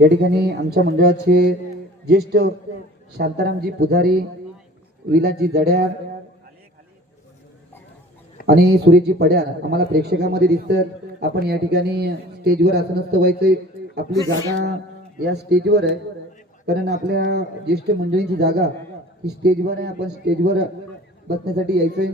या ठिकाणी आमच्या मंडळाचे ज्येष्ठ शांतारामजी पुजारी विलासजी जड्यार आणि सुरेशजी पड्यार आम्हाला प्रेक्षकामध्ये दिसतात. आपण या ठिकाणी स्टेजवर आसनस्थ व्हायचंय. आपली जागा या स्टेजवर आहे. कारण आपल्या ज्येष्ठ मंडळींची जागा ही स्टेजवर आहे. आपण स्टेजवर बसण्यासाठी यायचंय.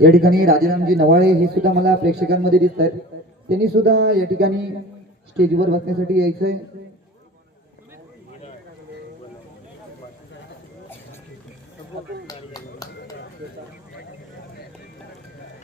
या ठिकाणी राजारामजी नवाळे हे सुद्धा मला प्रेक्षकांमध्ये दिसत आहेत त्यांनी सुद्धा या ठिकाणी स्टेजवर बसण्यासाठी यायचंय.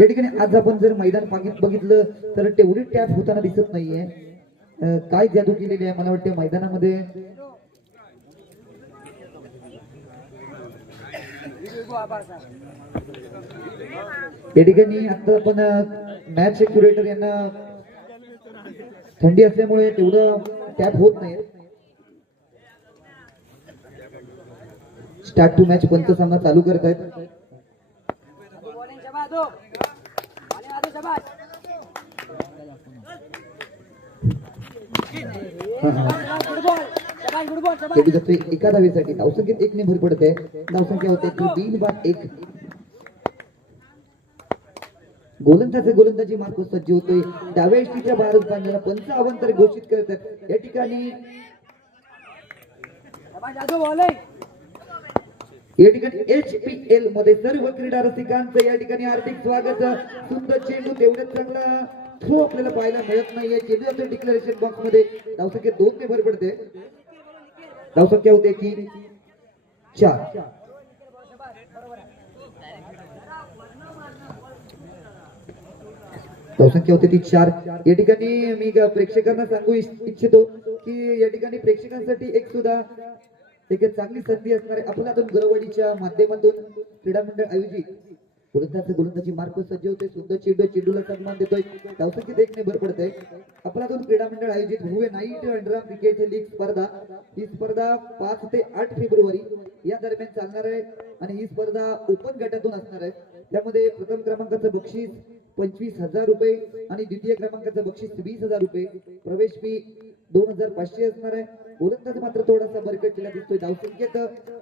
या ठिकाणी आज आपण जर मैदान बघितलं तर तेवढी टॅप होताना दिसत नाहीये. काय जादू केलेली आहे मला वाटतं मैदानामध्ये? या ठिकाणी आता आपण मॅच क्युरेटर यांना थंडी असल्यामुळे तेवढं टॅप होत नाही स्टार्ट टू मॅच पंच सामना चालू करत आहेत एका धावेसाठी धावसंख्येत एक ने भर पडते. धावसंख्या होते तीन बाद एक. गोलंदाज गोलंदाजी मार्ग सज्ज होतोय डाव्या एसटीच्या भारत बांधलेला पंच अवंतर घोषित करत आहेत या ठिकाणी या ठिकाणी एच पी एलमध्ये सर्व क्रीडा रसिकांचं या ठिकाणी हार्दिक स्वागत. सुंदर चेंडू तेवढ्याच चांगला थ्रो आपल्याला पाहायला मिळत नाहीये. चेंडू जातोय डिक्लेरेशन बॉक्समध्ये धावसंख्या दोन ने भर पडते. धावसंख्या होते की चार. धावसंख्या होते ती चार. या ठिकाणी मी प्रेक्षकांना सांगू इच्छितो की या ठिकाणी प्रेक्षकांसाठी एक सुद्धा एक चांगली संधी असणारे आपल्यातून अफलातून माध्यमातून क्रीडा मंडळ आयोजित. गोलंदाज गोलंदाजी मार्ग सज्जवते होते सुंदर चेंडू चेंडूला सन्मान देतोय. धावसंख्येत एक भर पडते अफलातून क्रीडा मंडळ आयोजित भुवे नाईट अंडरा क्रिकेट लीग स्पर्धा. ही स्पर्धा पाच ते आठ फेब्रुवारी या दरम्यान चालणार आहे आणि ही स्पर्धा ओपन गटातून असणार आहे. त्यामध्ये प्रथम क्रमांकाचं बक्षीस पंचवीस हजार रुपये आणि द्वितीय क्रमांकाचं बक्षीस वीस हजार रुपये. प्रवेश फी दोन हजार पाचशे असणार आहे. गोलंदाज मात्र थोडासा बरकटलेला दिसतोय. धावसंख्येत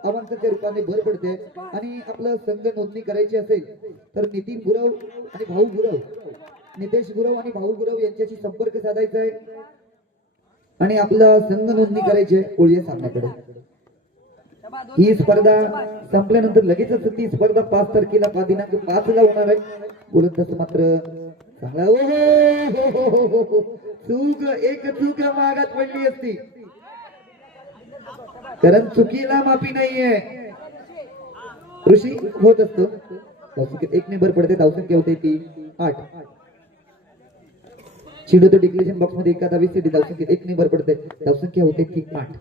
अवांताच्या रूपाने भर पडते. आणि आपलं संघ नोंदणी करायची असेल तर नितीन गुरव आणि भाऊ गुरव नितेश गुरव आणि भाऊ गुरव यांच्याशी संपर्क साधायचा आहे. आणि आपला संघ नोंदणी करायची आहे कोळीया सामन्याकडे. ही स्पर्धा संपल्यानंतर लगेचच ती स्पर्धा पाच तारखेला पाच दिनांक पाच ला होणार आहे. गोलंदाज मात्र ओ हो, हो, हो, चूक एक चूक मागात पडली असती. कारण चुकीला माफी नाहीये. ऋषी होत असतो. धावसंख्येत एक नंबर पडते धावसंख्या होते ती. आठ. चिडू तो डिक्लेरेशन बॉक्समध्ये एका धावीसाठी धावसंख्येत एक नंबर पडते. धावसंख्या होते ती. आठ.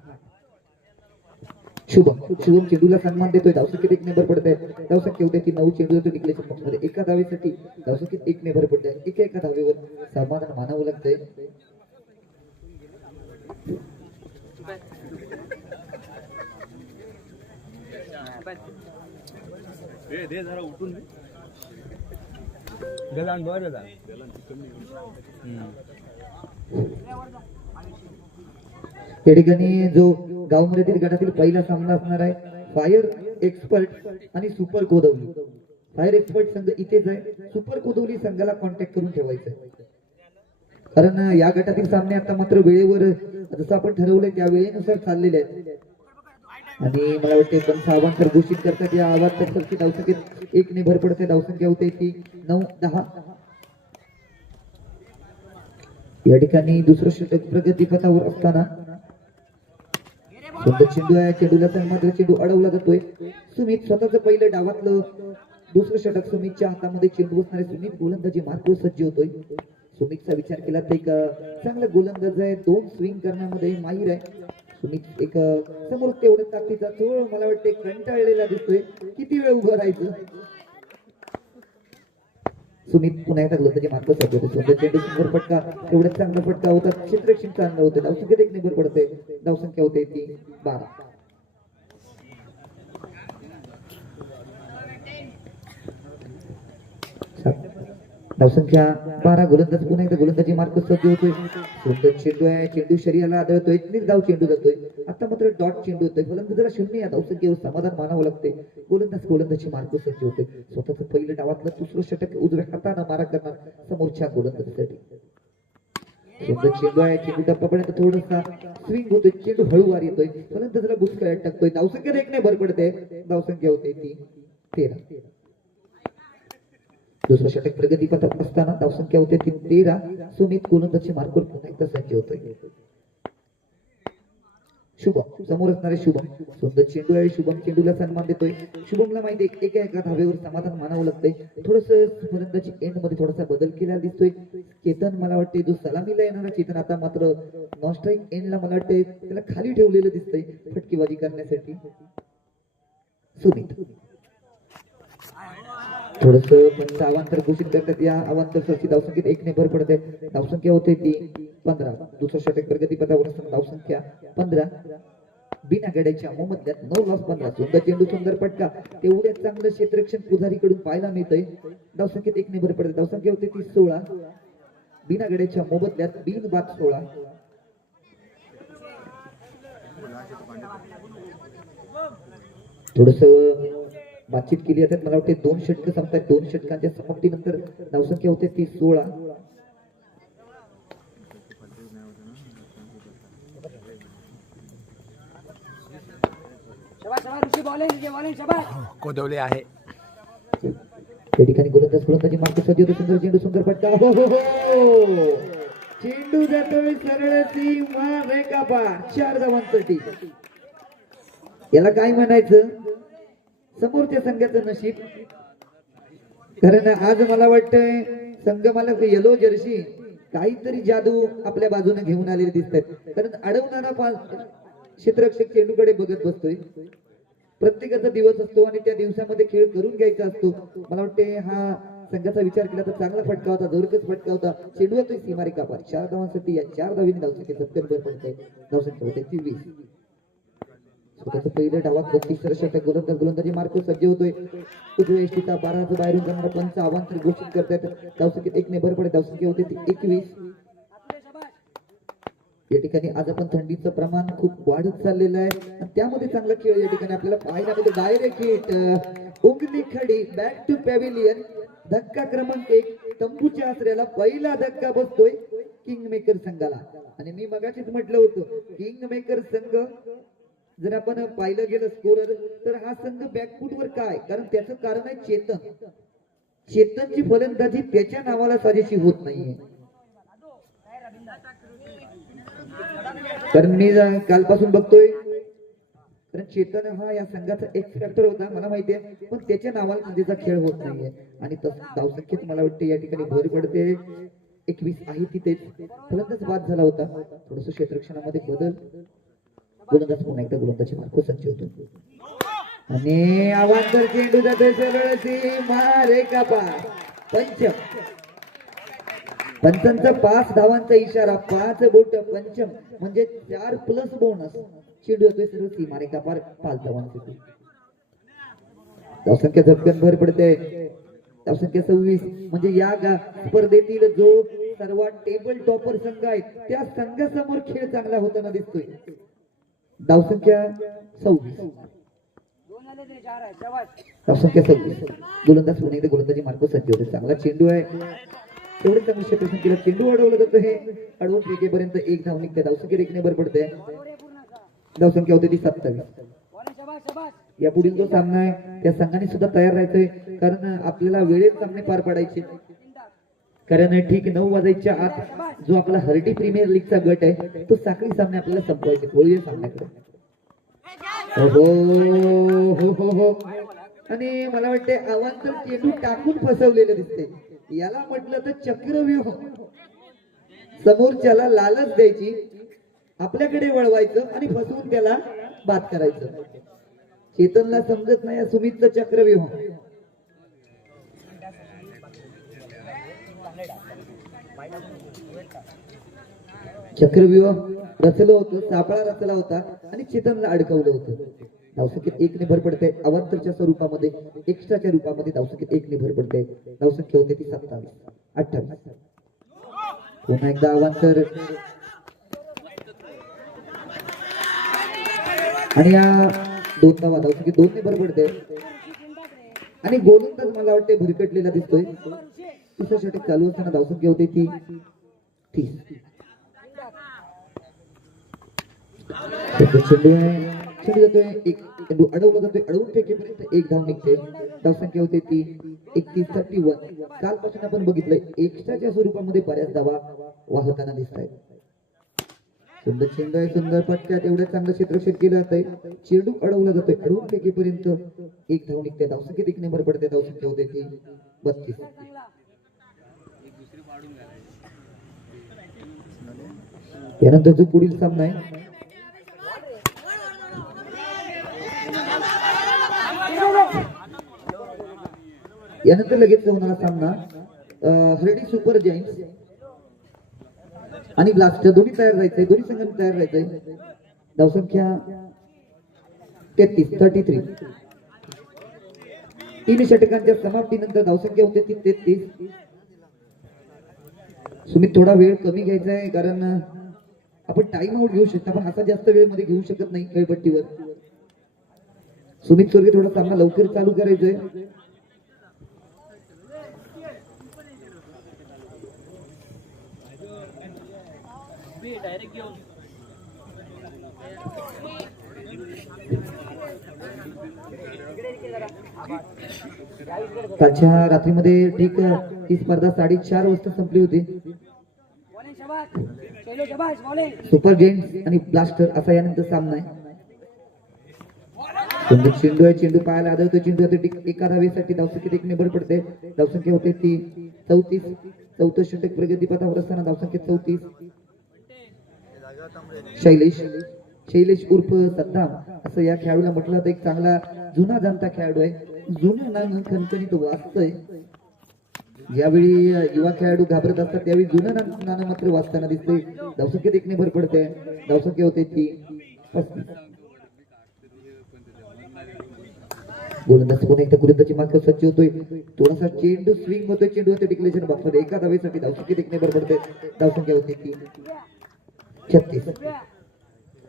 शुभम शुभम चेंडूला सन्मान देतोय. धावसंख्येत एक नेबर पडत आहे धावसंख्या होते की नऊ चेंडू होतो डिक्लेरेशन बॉक्स एका धावेसाठी धावसंख्येत एक नेबर पडत आहे एका एका धावेवर समाधान मानावं लागतंय. गलान बरं जा या ठिकाणी जो गावमधील गटातील पहिला सामना असणार आहे फायर एक्सपर्ट आणि सुपर कोदवली. फायर एक्सपर्ट संघ इथेच आहे. सुपर कोदवली संघाला कॉन्टॅक्ट करून ठेवायचं कारण या गटातील सामने आता मात्र वेळेवर जसं आपण ठरवलंय त्या वेळेनुसार चाललेले आहेत. आणि मला वाटते पंच आव्हान तर घोषित करतात या आव्हान तर सरची धावसंख्येत एक ने भर पडते धावसंख्या होते ती नऊ दहा. या ठिकाणी दुसरं षटक प्रगतीपथावर असताना सुंदर चेंडू आहे चेंडूला मात्र चेंडू अडवला जातोय. सुमित स्वतःच पहिलं डावातलं दुसरं षटक सुमितच्या हातामध्ये चेंडू असणारे सुमित गोलंदाजी मार्ग सज्ज होतोय. सुमितचा विचार केला तर एक चांगला गोलंदाज आहे दोन स्विंग करण्यामध्ये माहीर आहे. सुमित एक समोर तेवढं ताकदीचा थोडं मला वाटते कंटाळलेला दिसतोय. किती वेळ उभं राहायचं? सुमित पुन्हा एकदा गोलंदाजी मार्ग सज्ज होते सुंदर चेंडू सुंदर फटका. एवढ्याच चांगला फटका होता. क्षेत्ररक्षण चांगलं होतं. धावसंख्येत एक निभर पडते धावसंख्या होते ती बारा. धावसंख्या बारा गोलंदाज पुन्हा एकदा गोलंदाजी मार्क सज्ज होतोय. सुंदर चेंडू आहे चेंडू शरीराला आदळतोय निर्धाव चेंडू जातोय आता मात्र डॉट चेंडू होतोय. गोलंदाजाला शून्य या धावसंख्येवर समाधान मानावं लागते गोलंदाज गोलंदाजी मार्क सज्ज होते स्वतःच पहिलं डावातलं दुसरं षटक उजव्या हातानं मारा करणार समोरच्या गोलंदाजासाठी. सुंदर चेंडू आहे. चेंडू टप्पापर्यंत थोडासा स्विंग होतोय. चेंडू हळूवार येतोय. गोलंदाजाला बुसकाळ्यात टाकतोय. धावसंख्या एक नाही भर पडते. धावसंख्या होते ती तेरा. दुसरं षटक प्रगती पथक असताना धावसंख्या होते ती तेरा सुमित गोलंदाजी मार्कवर पुन्हा एकदा सज्ज होतोय शुभम समोर असणारे शुभम. सुंदर चेंडू आहे शुभम चेंडूला सन्मान देतोय. शुभमला माहिती आहे एका एका धावेवर समाधान मानावं लागतंय. थोडस फलंदाजी एंडमध्ये थोडासा बदल केला दिसतोय. चेतन मला वाटते जो सलामीला येणारा चेतन आता मात्र नॉस्ट्राईक एंडला मला वाटते त्याला खाली ठेवलेलं दिसतंय फटकेबाजी करण्यासाठी. सुमित थोडस त्यांचं अवांतर घोषित करतात. या अवांतर सरची धावसंख्येत एक ने भर पडते धावसंख्या होते ती पंधरा. दुसरं षटक प्रगती पथावर धावसंख्या पंधरा. बिना गड्याच्या मोबदल्यात नऊ लॉस पंधरा. सुंदर चेंडू सुंदर पटका तेवढ्याच चांगलं क्षेत्ररक्षण पुजारीकडून पाहायला मिळतंय. धावसंख्येत एक ने भर पडते धावसंख्या होते ती सोळा. बिना गड्याच्या मोबदल्यात बिन बाद सोळा. थोडस बातचीत केली जातात मला वाटते दोन षटक संपतात दोन षटकांच्या समाप्तीनंतर धावसंख्या होते ती सोळा. शबाश कोदवले आहे. त्या ठिकाणी गोलंदाज गोलंदाजी मार्ग सज्ज होते सुंदर चेंडू सुंदर फटका हो हो हो चेंडू जातोय सरळ सीमा रेखा पार चार धावांसाठी. याला काय म्हणायचं? समोरच्या संघाचं नशीब. कारण आज मला वाटतंय संघ मला येलो जर्सी काहीतरी जादू आपल्या बाजूने घेऊन आलेले दिसत आहेत कारण अडवणारा पा क्षेत्ररक्षक चेंडूकडे बघत बसतोय. प्रत्येकाचा दिवस असतो आणि त्या दिवसामध्ये खेळ करून घ्यायचा असतो. मला वाटते हा संघाचा विचार केला तर चांगला फटका होता जोरकच फटका होता. चेंडू येतोय सीमारेखा पार चार धावांसाठी या चार धावीने धावसंख्या सत्तर धावसंख्या होते ती वीस स्वतःचं पहिलं डावात तिसरं षटक गोलंदाज गोलंदाजी मार्ग सज्ज होतोय. उजव्या इष्टिता बाराचं बाहेरून जाणारा पंच आव्हान घोषित करतात. धावसंख्येत एक ने भर पडे धावसंख्या होते ती एकवीस. या ठिकाणी आज आपण थंडीचं प्रमाण खूप वाढत चाललेलं आहे. त्यामध्ये चांगला खेळ या ठिकाणी आपल्याला पाहायला मिळतो. डायरेक्ट हिट उगली खडी बॅक टू पॅव्हिलियन धक्का क्रमांक एक तंबूच्या आसऱ्याला पहिला धक्का बसतोय किंग मेकर संघाला. आणि मी मगाशीच म्हटलं होतं किंग मेकर संघ जर आपण पाहिलं गेलं स्कोरर तर हा संघ बॅकफूट वर काय? कारण त्याचं कारण आहे चेतन. चेतनची फलंदाजी त्याच्या नावाला साजेशी होत नाहीये. कारण मी कालपासून बघतोय कारण चेतन हा या संघाचा एक फॅक्टर होता मला माहिती आहे. पण त्याच्या नावाला नदीचा खेळ होत नाहीये. आणि तस धावसंख्येत मला वाटते या ठिकाणी भर पडते. एकवीस आहे तिथेच. फलंदाज बाद झाला होता. थोडस क्षेत्रक्षणामध्ये बदल. गोलंदाज पुन्हा एकदा गोलंदाजी मार्क सज्ज होतो. आणि अवांतर चेंडू जाते सरळ सीमा रेखा पार पंचम. पंचांचा पाच धावांचा इशारा पाच बोट पंचम. म्हणजे चार प्लस बोनस चेंडू येतोय सर्व सीमा रेखा पार पाच धावांसाठी धावसंख्या झटकन भर पडते. धावसंख्या सव्वीस. म्हणजे या स्पर्धेतील जो सर्वात टेबल टॉपर संघ आहे त्या संघासमोर खेळ चांगला होताना दिसतोय. धावसंख्या सव्वीस. दोन झाले धावसंख्या सव्वीस. गोलंदाज होणे गोलंदाजी मार्ग सज्ज होते. चांगला चेंडू आहे. एवढे चांगले क्षेत्रक्षण केलं चेंडू अडवलं जातं हे. अडवून फेकेपर्यंत एक धाव निघते धावसंख्या एकने भर पडते बरोबर आहे धावसंख्या होते ती सत्तावीस. या पुढील जो सामना आहे त्या संघाने सुद्धा तयार राहायचंय. कारण आपल्याला वेळेत सामने पार पाडायचे. कारण ठीक नऊ वाजायच्या आत जो आपला हर्टी प्रीमियर लीगचा गट आहे तो साखळी सामने आपल्याला संपवायचे होळी सामन्याकडे हो हो हो हो. आणि मला वाटते अवांतर चेंडू टाकून फसवलेलं दिसते याला म्हटलं तर चक्रव्यूह. समोरच्याला लालच द्यायची आपल्याकडे वळवायचं आणि फसवून त्याला बाद करायचं. चेतनला समजत नाही या सुमितचं चक्रव्यूह. चक्रव्यूह रचलं होतं सापळा रचला होता आणि चेतनला अडकवलं होतं. धावसंख्येत एक ने भर पडते अवांतरच्या स्वरूपामध्ये एक्स्ट्राच्या रूपामध्ये धावसंख्येत एक ने भर पडते. धावसंख्या होते ती सत्तावीस अठ्ठावीस. पुन्हा एकदा अवांतर आणि या दोन धावा धावसंख्येत दोन ने भर पडते. आणि गोलंदाज मला वाटते भरकटलेला दिसतोय. तिसरं षटक चालू असताना धावसंख्या होते ती तीस. चेंडू जातोय एक अडवला जातोय अडवून फेकेपर्यंत एक धाव निघते धावसंख्या होते ती एकतीस थर्टी वन कालपासून आपण बघितलंय एक्स्ट्राच्या स्वरूपामध्ये बऱ्याच धावा वाहताना दिसत आहेत सुंदर चेंडू आहे सुंदर फटक्यात एवढं चांगलं क्षेत्र केलं जात आहे चेंडू अडवला जातोय अडवून फेकेपर्यंत एक धाव निघते धावसंख्येत एक नंबर पडते। धावसंख्या होते ती बत्तीस। यानंतर जो पुढील सामना आहे यानंतर लगेच होणार सामना अं, हरडी सुपर जाईंट्स आणि ब्लास्टर दोन्ही तयार राहायचंय दोन्ही संघांनी तयार राहायचंय धावसंख्या तेहतीस थर्टी थ्री तीन षटकांच्या समाप्तीनंतर धावसंख्या होते ती तेहतीस. सुमित थोडा वेळ कमी घ्यायचा आहे कारण आपण टाइम आउट घेऊ शकतो आपण असा जास्त वेळमध्ये घेऊ शकत नाही खेळपट्टीवर. सुमित चोरगे थोडा सामना लवकर चालू करायचंय. कालच्या रात्रीमध्ये ठीक ही स्पर्धा साडेचार वाजता संपली होती. सुपर जेंट्स आणि ब्लास्टर असा यानंतर सामना आहे. चेंडू आहे चेंडू पाहायला आदळतो चेंडू आता एका धावेसाठी धावसंख्येत एक निबर पडते. धावसंख्या होते ती चौतीस. चौथं षटक प्रगतीपथावर असताना धावसंख्या चौतीस. शैलेश. शैलेश उर्फ सद्दाम. असं या खेळाडूला म्हटलं तर एक चांगला जुना जाणता खेळाडू आहे. जुना नांग खणखणीत वाचतोय. ज्यावेळी युवा खेळाडू घाबरत असतात त्यावेळी जुनं नाणं मात्र वाचताना दिसते धावसंख्येत एकने भर पडते धावसंख्या होते ती गोलंदाज पुन्हा एकदा गोलंदाजी मार्ग सज्ज होतोय. थोडासा चेंडू स्विंग होतोय. चेंडू होते डिक्लेशन बॉक्समध्ये. एका धावेसाठी धावसंख्येत एकने भर पडते धावसंख्या होते ती छत्तीस.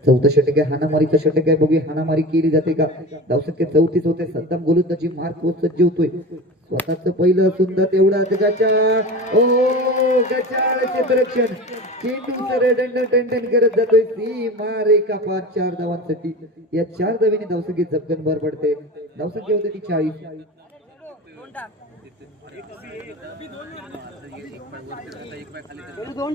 चौथं षटक आहे हाणामारीचं षटक आहे. बघूया हाणामारी केली जाते का? धावसंख्या चौतीस होते. सद्दाम गोलंदाजी मार्क व सज्ज होतोय स्वतःच पहिलं सुंदर तेवढा गचाळ ओ गचाळ क्षेत्ररक्षण चेंडू करत जातोय. सीमा रेखा पाच चार धावांसाठी. या चार धावेने धावसंख्येत झपकन भर पडते. धावसंख्या होते ती चाळीस. दोन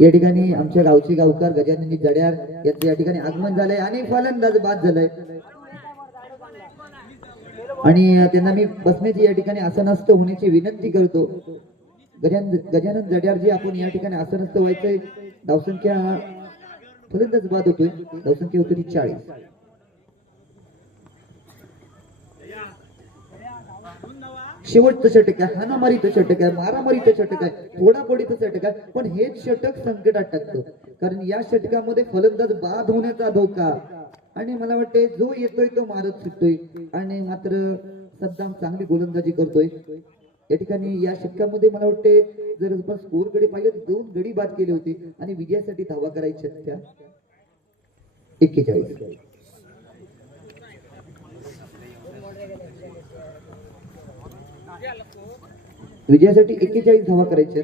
या ठिकाणी आमच्या गावचे गावकार गजाननी जड्यार यांचं या ठिकाणी आगमन झालंय आणि फलंदाज बाद झालंय. आणि त्यांना मी बसण्याची या ठिकाणी आसनस्थ होण्याची विनंती करतो. गजानन गजानन जड्यारजी आपण या ठिकाणी आसनस्थ व्हायचंय. धावसंख्या फलंदाज बाद होतोय. धावसंख्या होती ती चाळीस. शेवटचं षटक आहे हाणामारीचं षटक आहे मारामारीचं षटक आहे फोडाफोडीचं षटक आहे पण हेच षटक संकटात टाकतं. कारण या षटकामध्ये फलंदाज बाद होण्याचा धोका. आणि मला वाटते जो येतोय तो मारत सुटतोय. आणि मात्र सद्दाम चांगली गोलंदाजी करतोय. या ठिकाणी या षटकामध्ये मला वाटते जर आपण स्कोरकडे पाहिलं तर दोन गडी बाद केले होते. आणि विजयासाठी धावा करायच्या त्या. एक्केचाळीस. विजयासाठी एक्केचाळीस धावा करायच्या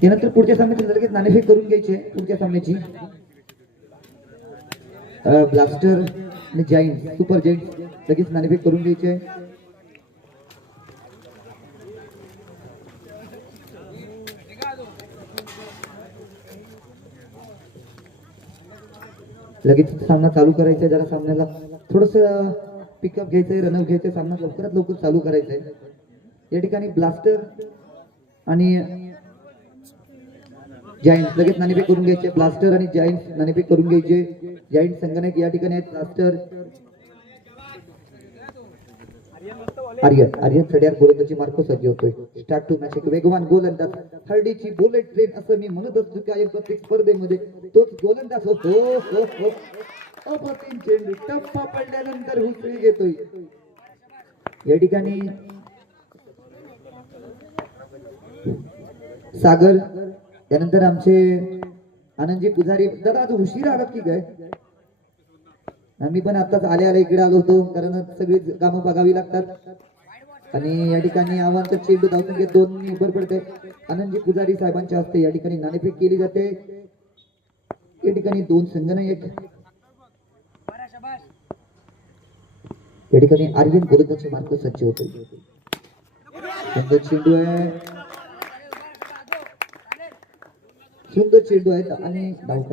त्यानंतर पुढच्या सामन्यात लगेच नाणेफेक करून घ्यायचे पुढच्या सामन्याची. ब्लास्टर आणि जाईंट सुपर जाईंट लगेच नाणेफेक करून घ्यायचे. लगेच सामना चालू करायचा जरा सामन्याला थोडस पिकअप घ्यायचंय रनअप घ्यायचंय सामना लवकरात लवकर चालू करायचंय. या ठिकाणी ब्लास्टर आणि जाईंट लगेच नाणेफेक करून घ्यायचे. ब्लास्टर आणि जाईंट नाणेफेक करून घ्यायचे. जाईंट संगणक या ठिकाणी आहेत. ब्लास्टर आर्यन. आर्यन सड्यार गोलंदाजी मार्क सज्ज होतोय स्टार्ट टू मॅच एक वेगवान गोलंदाज. हर्डीची बुलेट ट्रेन असं मी म्हणत असतो कायम प्रत्येक स्पर्धेमध्ये तोच गोलंदाज होतो. हो हो, हो. अप्रतिम चेंडू टप्पा पडल्यानंतर हुसळी घेतोय. या ठिकाणी सागर त्यानंतर आमचे आनंदजी पुजारी दादा आज उशीर आलात की काय? आम्ही पण आताच आले आले इकडे आलो होतो कारण सगळी कामं बघावी लागतात. आणि या ठिकाणी आव्हान चेंडू धावून घेत दोन भर पडते आनंदजी पुजारी साहेबांच्या हस्ते या ठिकाणी नाणेफेक केली जाते. या ठिकाणी दोन संगणक या ठिकाणी आर्यन गोलंदाजी मार्ग सज्ज होते चेंडू आहे. सुंदर चेंडू आहेत आणि धावत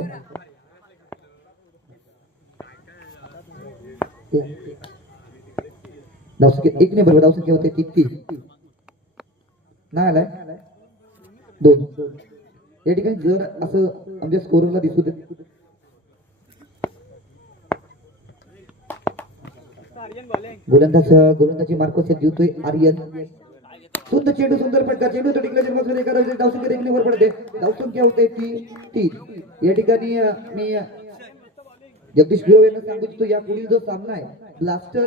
धावसंख्या एक नाही बरोबर धावसंख्या होते ती तीन नाही आलाय? दोन. या ठिकाणी जर असं आमच्या स्कोरला दिसू देत. गोलंदाज गोलंदाजी मार्को से आर्यन. सुंदर चेंडू सुंदर फटका चेंडू तर टिकला जन्मामध्ये एखादा धावसंख्या एक वर पडते धावसंख्या होते ती तीन या ठिकाणी मी जगदीश भिओ यांना सांगू इच्छितो या पुढील जो सामना आहे ब्लास्टर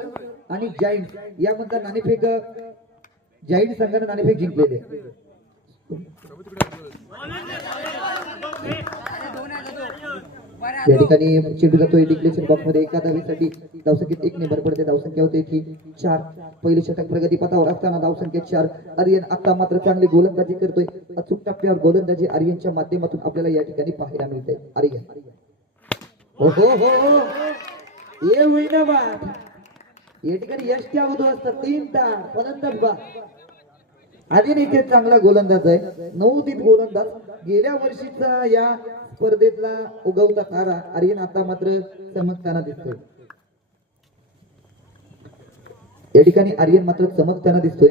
आणि जाईंट यामधला नाणेफेक जाईंट संघाने नाणेफेक जिंकलेले आहे. या ठिकाणी चेंडू जातोय डिक्लेशन बॉक्समध्ये एका धावेसाठी धावसंख्येत एक नेबर पडते. धावसंख्या होते ती चार. पहिले षटक प्रगती पथावर असताना धावसंख्या चार. आर्यन आता मात्र चांगली गोलंदाजी करतोय. अचूक टप्प्यावर गोलंदाजी आर्यनच्या माध्यमातून आपल्याला या ठिकाणी पाहायला मिळते आर्यन. हो हो हो, हो. ये होईना बा या ठिकाणी यश त्या वधू असतात तीन तार फलंदाज बा. आधी इथे चांगला गोलंदाज आहे. नऊ तीन गोलंदाज. गेल्या वर्षीचा या स्पर्धेतला उगवता तारा आर्यन आता मात्र चमकताना दिसतोय. या ठिकाणी आर्यन मात्र चमकताना दिसतोय.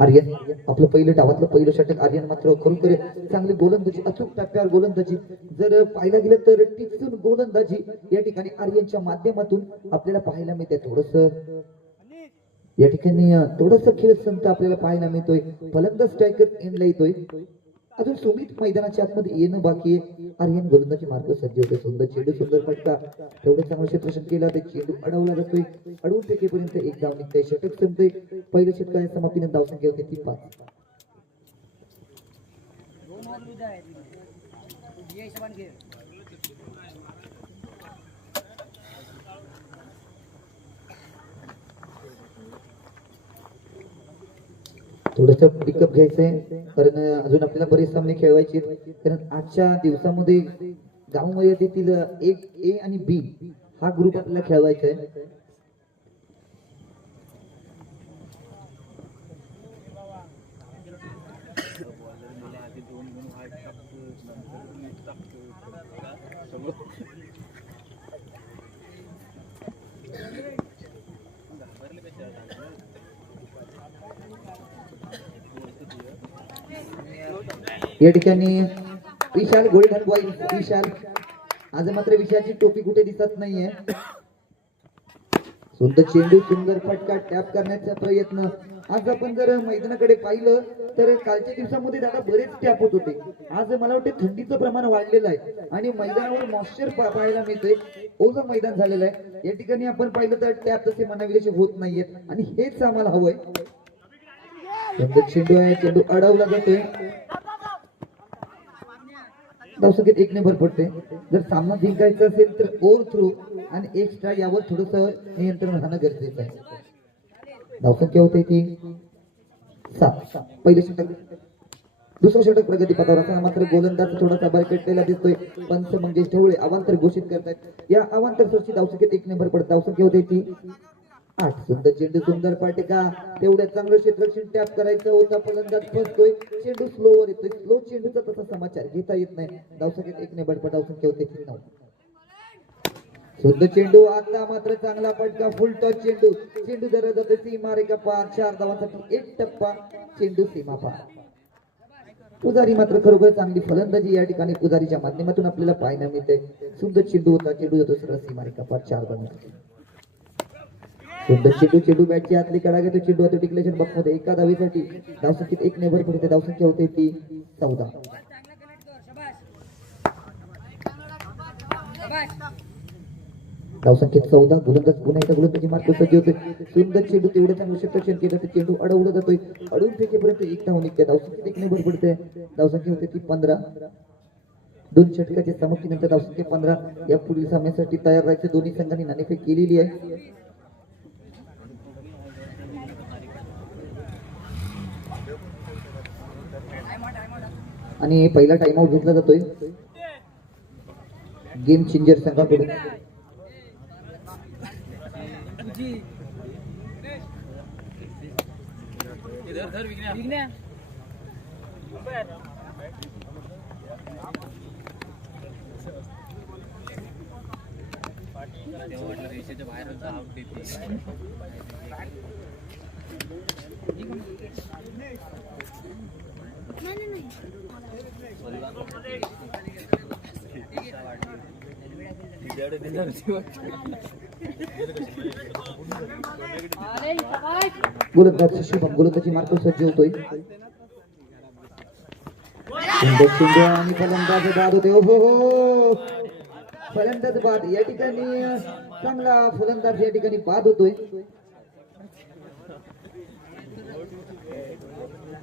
आर्यन आपलं पहिलं डावातलं पहिलं षटक आर्यन मात्र खरोखर चांगली गोलंदाजी अचूक टप्प्यावर गोलंदाजी. जर पाहायला गेलं तर टिचून गोलंदाजी. या ठिकाणी आर्यनच्या माध्यमातून आपल्याला पाहायला मिळते थोडस या ठिकाणी थोडस खेळ संत आपल्याला पाहायला मिळतोय. फलंदाज स्ट्रायकर एंडला येतोय. अजून सुमित मैदानाच्या आतमध्ये येणं बाकी आहे. आर्यन गोलंदाजी मार्ग सज्ज होते. सुंदर चेंडू सुंदर फटका. तेवढं चांगलं क्षेत्रक्षण केलं ते चेंडू अडवला जातोय. अडवून फेकेपर्यंत एक धाव निघतंय. षटक संपतोय. पहिल्या षटकाच्या समाप्तीने धाव संख्या होते ती पाच. दोन थोडस पिकअप घ्यायचंय. कारण अजून आपल्याला बरेच सामने खेळवायचे कारण आजच्या दिवसामध्ये गावामध्ये देखील एक ए आणि बी हा ग्रुप आपल्याला खेळवायचा आहे. या ठिकाणी विशाल गोल्डन बॉय विशाल. आज मात्र विशालची टोपी कुठे दिसत नाहीये. सुंदर चेंडू सुंदर फटका टॅप करण्याचा प्रयत्न. आज आपण जर मैदानाकडे पाहिलं तर कालच्या दिवसामध्ये दादा बरेच टॅप होत होते. आज मला वाटते थंडीचं प्रमाण वाढलेलं आहे आणि मैदानावर मॉइश्चर पाहायला मिळतंय. ओझं मैदान झालेलं आहे. या ठिकाणी आपण पाहिलं तर टॅप तसे मनाविलेसे होत नाहीयेत. आणि हेच आम्हाला हवंय. सुंदर चेंडू आहे चेंडू अडवला जातोय. धावसंख्येत एक भर पडते. जर सामना जिंकायचा असेल तर ओव्हर थ्रू आणि एक्स्ट्रा यावर थोडस नियंत्रण राहणं गरजेचं आहे. धावसंख्या होते ती सात. पहिले षटक. दुसरं षटक प्रगती पथावर असताना मात्र गोलंदाज थोडासा बरकटलेला दिसतोय. पंच मंगेश ढवळे अवांतर घोषित करतायत. या अवांतर सरची धावसंख्येत एक नंबर पडत. धावसंख्या होते ती सुंदर चेंडू सुंदर पाटिका तेवढ्या चांगलं क्षेत्रक्षण टॅप करायचं होता. फलंदाज फसतोय. चेंडू स्लोवर येतोय. स्लो चेंडूचा तसा समाचार घेता येत नाही. धावसंख्येत एक नंबर पट संख्या होते ती सुंदर चेंडू. आता मात्र चांगला पटका. फुल टॉच चेंडू. चेंडू धरत जातो सीमा रेखा पार. चार धावांसाठी एक टप्पा. चेंडू सीमा पार. पुजारी मात्र खरोखर चांगली फलंदाजी या ठिकाणी पुजारीच्या माध्यमातून आपल्याला पाहायला मिळते. सुंदर चेंडू होता. चेंडू जातो सरळ सीमा रेखा पार. चार धावांसाठी. सुंदर चिडू चिडू बॅटची आतली कडा घेतो. चिडू आता डिक्लेशन बॉक्समध्ये. एका दहावीसाठी धावसंख्येत एक नेबर पडते धावसंख्या होते ती चौदा. धावसंख्येत चौदा. गोलंदाज पुन्हा एकदा गोलंदाजी मार्ग सज्ज होते सुंदर चेंडू तेवढे चांगलं क्षेत्रक्षण केलं तर चेंडू अडवला जातोय. अडवून फेकेपर्यंत एक धाव निघते. धावसंख्येत एक नेबर पडते धावसंख्या होते ती पंधरा. दोन षटकाच्या समाप्तीनंतर धावसंख्या पंधरा. या पुढील सामन्यासाठी तयार राहायचे. दोन्ही संघांनी नाणेफेक केलेली आहे. आणि पहिला टाइम आउट घेतला जातोय. गेम चेंजर संघाकडून बाहेर अरे शाबाश गोलंदाज शुभम गोलंदाजी मार्ग सज्ज होतोय. आणि फलंदाज बाद होते. हो हो. फलंदाज बाद. या ठिकाणी चांगला फलंदाज या ठिकाणी बाद होतोय.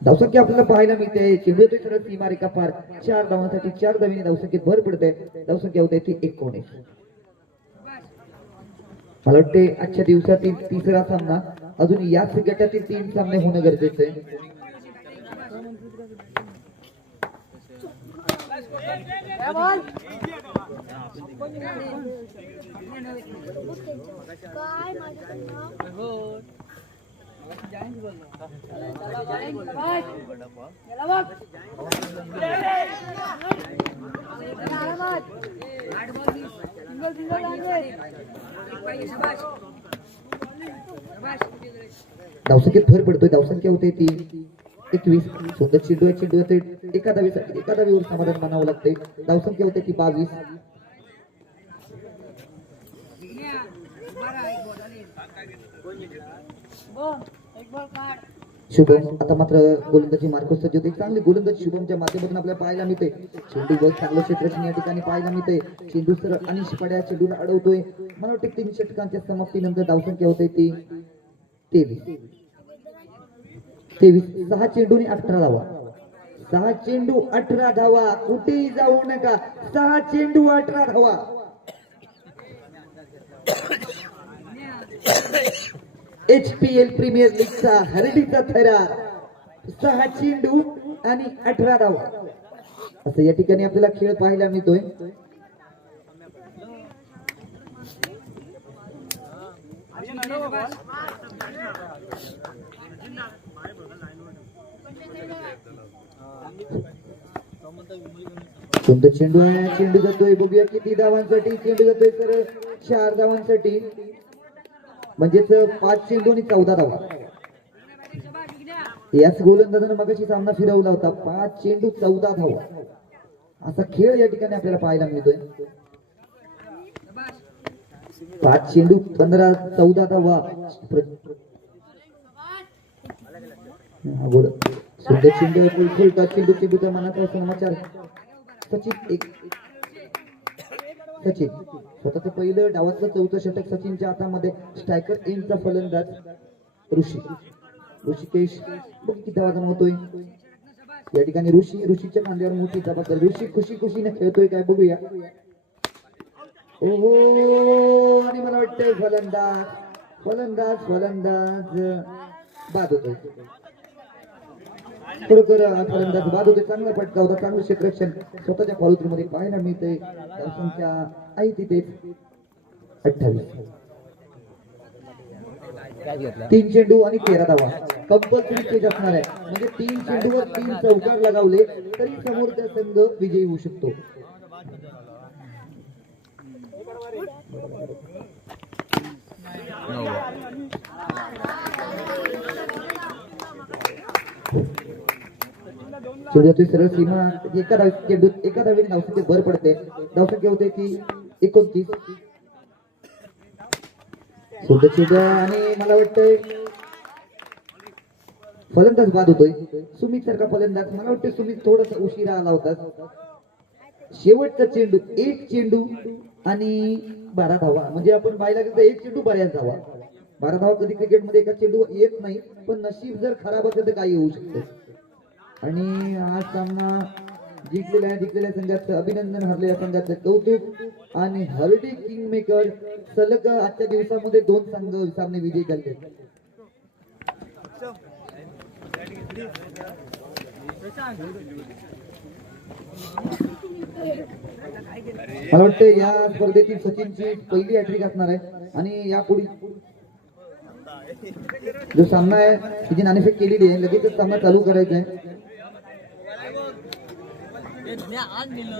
धावसंख्या आपल्याला पाहायला मिळते. चेंडू येतोय सरळ सीमा रेखा पार. चार धावांसाठी चार धावीने धावसंख्येत भर पडते. धावसंख्या होते ती एकोणीस. मला वाटते आजच्या दिवसातील तिसरा सामना अजून याच गटातील तीन सामने होणं गरजेचं आहे. काय धावसंख्येत भर पडतोय. धावसंख्या होते ती? एकवीस सुंदर चेंडू आहे चेंडू होते एका धावीसाठी एका धावीवर समाधान मानावं लागतंय. धावसंख्या होते ती? बावीस. एक शुभम आता मात्र गोलंदाजी मार्कोस सज्ज होते चांगली गोलंदाजी शुभमच्या माध्यमातून आपल्याला पाहायला मिळते चेंडू बघ चांगलं क्षेत्रक्षण या ठिकाणी पाहायला मिळते चेंडू सरळ आणि शिपाड्या चेंडून अडवतोय. मला वाटते तीन षटकांच्या समाप्तीनंतर धावसंख्या होते ती तेवीस. तेवीस. सहा चेंडू आणि अठरा धावा. सहा चेंडू अठरा धावा. कुठेही जाऊ नका. सहा चेंडू अठरा धावा. एच पी एल प्रीमियर लीगचा हरडीचा थरा सहा चेंडू आणि अठरा धावा. असं या ठिकाणी आपल्याला खेळ पाहायला मिळतोय. सुंदर चेंडू आहे? चेंडू जातोय. बघूया किती धावांसाठी चेंडू जातोय तर चार धावांसाठी. म्हणजेच पाच चेंडू आणि चौदा धावा. याच गोलंदाजानं मगाशी सामना फिरवला होता. पाच चेंडू चौदा धावा. असा खेळ या ठिकाणी आपल्याला पाहायला मिळतोय. पाच चेंडू पंधरा चौदा धावा. हा, सुंदर चेंडू फुल फुल टच चेंडू चेंडूच्या मनाचा समाचार. सचिन एक सचिन. स्वतःचं पहिलं डावातलं चौथं षटक सचिनच्या हातामध्ये. स्ट्रायकर एमचा फलंदाज ऋषी. ऋषिकेश बघ किती धावा होतोय. या ठिकाणी ऋषी ऋषीच्या खांद्यावर मोठी जबाबदारी. ऋषी खुशी खुशीने खेळतोय काय बघूया. ओहो आणि मला वाटतंय फलंदाज फलंदाज फलंदाज. बाद होतोय. खरोखर हा बाद होते चांगला फटका होता. चांगलं क्षेत्ररक्षण स्वतःच्या फॉलोथ्रू मध्ये पाहायला मिळते संख्या आहे तिथे अठ्ठावीस. तीन चेंडू आणि तेरा धावा. कंपल्सरी चेज असणार आहे. म्हणजे तीन चेंडूवर तीन चौकार लगावले तरी समोरचा संघ विजयी होऊ शकतो. चेंडू जातोय सरळ सीमा एका धाव एका धावेने धावसंख्येत भर पडते. धावसंख्या होते की एकोणतीस. आणि मला वाटतंय फलंदाज बाद होतोय. सुमित सारखा फलंदाज. मला वाटतं सुमित थोडासा उशिरा आला होता. शेवटचा चेंडू एक चेंडू आणि बारा धावा. म्हणजे आपण पाहिला गेलं तर एक चेंडू बऱ्याच धावा. बारा धावा कधी क्रिकेटमध्ये एका चेंडू येत नाही पण नशीब जर खराब असेल तर काही होऊ शकतं. आणि हा सामना जिंकलेल्या जिंकलेल्या संघाचं अभिनंदन हरलेल्या संघाचं कौतुक आणि हर्डी किंग मेकर सलग आजच्या दिवसामध्ये दोन संघ सामने विजयी झाले. मला वाटतं या स्पर्धेतील सचिनची पहिली हॅट्रिक असणार आहे आणि यापुढील जो सामना आहे तिची नाणेफेक केलेली आहे लगेचच सामना चालू करायचा आहे. Ini ಆಗ್ಲಿಲ್ಲ